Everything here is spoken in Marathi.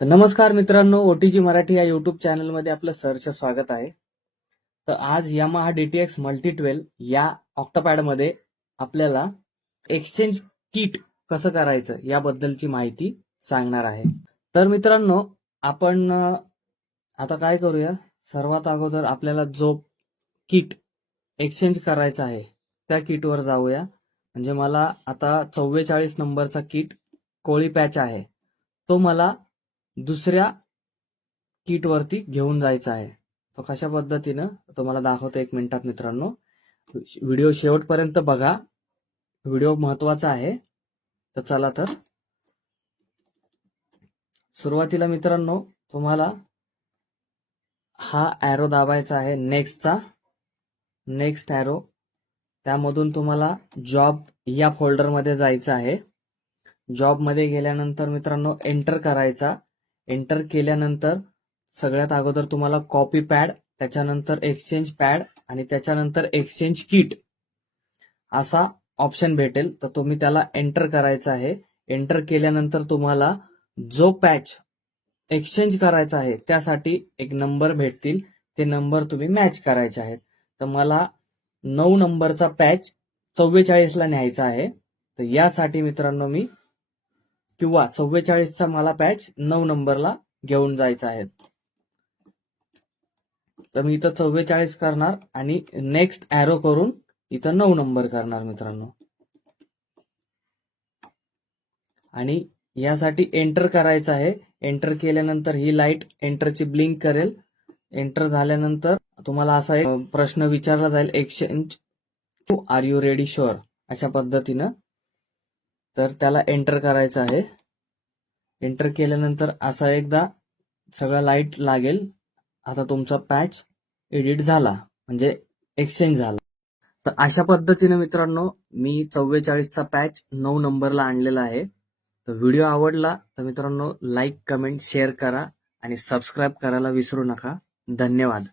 तर नमस्कार मित्रांनो, ओटीजी मराठी या युट्यूब चॅनलमध्ये आपलं सहर्ष स्वागत आहे. तर आज यामाहा DTX मल्टी 12 या ऑक्टोपॅडमध्ये आपल्याला एक्सचेंज किट कसं करायचं याबद्दलची माहिती सांगणार आहे. तर मित्रांनो, आपण आता काय करूया, सर्वात अगोदर आपल्याला जो किट एक्सचेंज करायचा आहे त्या किटवर जाऊया. म्हणजे मला आता 44 नंबरचा किट कोळी पॅच आहे, तो मला दुसऱ्या किट वरती घेऊन जायचा आहे. तो कशा पद्धतीनं तुम्हाला दाखवतो 1 मिनिटात मित्रांनो. व्हिडिओ शेवटपर्यंत बघा, व्हिडिओ महत्वाचा आहे. तर चला, तर सुरुवातीला मित्रांनो तुम्हाला हा ॲरो दाबायचा आहे, नेक्स्ट ॲरो. त्यामधून तुम्हाला जॉब या फोल्डरमध्ये जायचं आहे. जॉब मध्ये गेल्यानंतर मित्रांनो एंटर करायचा. एंटर केल्यानंतर सगळ्यात अगोदर तुम्हाला कॉपी पॅड, त्याच्यानंतर एक्सचेंज पॅड आणि त्याच्यानंतर एक्सचेंज किट असा ऑप्शन भेटेल. तर तुम्ही त्याला एंटर करायचा आहे. एंटर केल्यानंतर तुम्हाला जो पॅच एक्सचेंज करायचा आहे त्यासाठी एक नंबर भेटतील, ते नंबर तुम्ही मॅच करायचे आहेत. तर मला 9 नंबरचा पॅच 44 ला न्यायचा आहे. तर यासाठी मित्रांनो मी किंवा 44चा मला पॅच 9 नंबरला घेऊन जायचा आहे. तर मी इथं 44 करणार आणि नेक्स्ट ॲरो करून इथं 9 नंबर करणार मित्रांनो. आणि यासाठी एंटर करायचं आहे. एंटर केल्यानंतर ही लाईट एंटरची ब्लिंक करेल. एंटर झाल्यानंतर तुम्हाला असा एक प्रश्न विचारला जाईल, exchange are you ready sure, अशा पद्धतीनं. तर त्याला एंटर करायचं आहे. एंटर केल्यानंतर असा एकदा सगळं लाईट लागेल. आता तुमचा पॅच एडिट झाला, म्हणजे एक्सचेंज झाला. तर अशा पद्धतीने मित्रांनो मी 44चा पॅच 9 नंबरला आणलेला आहे. तर व्हिडिओ आवडला तर मित्रांनो लाईक, कमेंट, शेअर करा आणि सबस्क्राईब करायला विसरू नका. धन्यवाद.